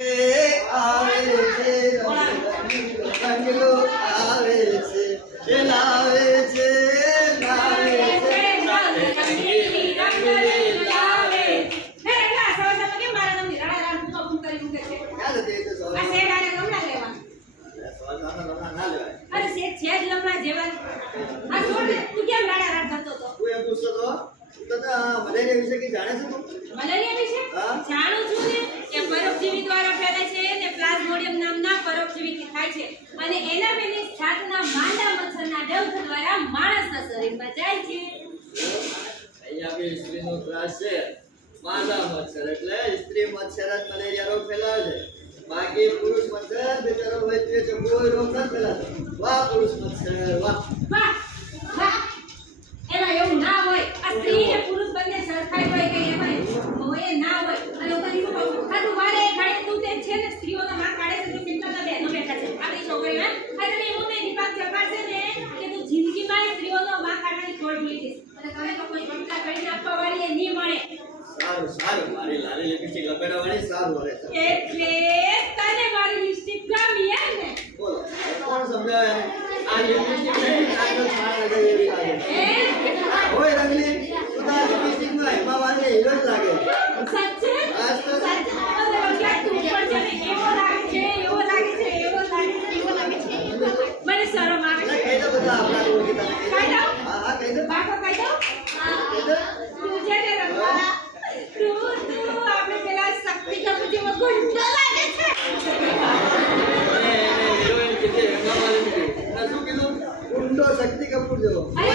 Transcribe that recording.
આવે છે રંગલો આવે છે એ લાવે છે મલેરિયા વિશે કે જાણે છે તું? મલેરિયા વિશે જાણું છું ને કે પરોપજીવી દ્વારા ફેલાય છે ને પ્લાઝ્મોડિયમ નામના પરોપજીવીથી થાય છે અને એનામેનિસ જાતના માંદા મચ્છરના ડંખ દ્વારા માણસના શરીરમાં જાય છે. અહીંયા બી સ્ત્રીનો ત્રાસ છે. માંદા મચ્છર એટલે સ્ત્રી મચ્છર જ મલેરિયા રોગ ફેલાવે છે. બાકી પુરુષ મચ્છર બિચારો હોય તે કોઈ રોગ ન ફેલાતો. વાહ પુરુષ મચ્છર વાહ વાહ વાહ. એમાં એવું ના હોય. આ સ્ત્રી અને પુરુષ બંને સરખાઈ હોય કે એમાં હોય ના હોય. અને હું તને કહું ખાતું મારે ઘરે તું તે છે ને સ્ત્રીઓનો માં કાઢે છે તો કેટલા બહેનો બેઠા છે આપણી છોકરીઓ આ તને એવું નહીં દીપાક ચકાશે ને કે તું જિંદગીમાં સ્ત્રીઓનો માં કાઢવાની છોડ ભૂલી જઈશ અને તને તો કોઈ પંચા કરીને આપવા વાળી એ નહીં મળે. સારું સારું મારી લાલી લિપસ્ટિક લગાડવા વાળી સારું હવે એટલે તને મારી લિપસ્ટિક ગમી હે ને? બોલો કોણ સમજાવે આ લિપસ્ટિક નહીં કાગળ છાણ લગાવી એવી લાગે ઓય રંગલી તું આ લિપસ્ટિક માં હેમા વાળને હીરો જ લાગે. સાચે આજ તો સાચે મને રોટલા તું ઉપર છે ને એવો લાગે છે એવો લાગે છે એવો લાગે છે એવો લાગે છે મને શરમ આવે એટલે કહી દો બધા આપણા લોકો તને કહી કહી દો? હા હા કહી દો બાકો કહી દો કહી દો તું છે ને રંગવાળા તું આપણે પેલા શક્તિ કપૂર જેવો ગુંડો લાગે છે. હીરોઈન કીધી હેમા માલિની કીધી શું કીધું ગુંડો શક્તિ કપૂર જેવો અરે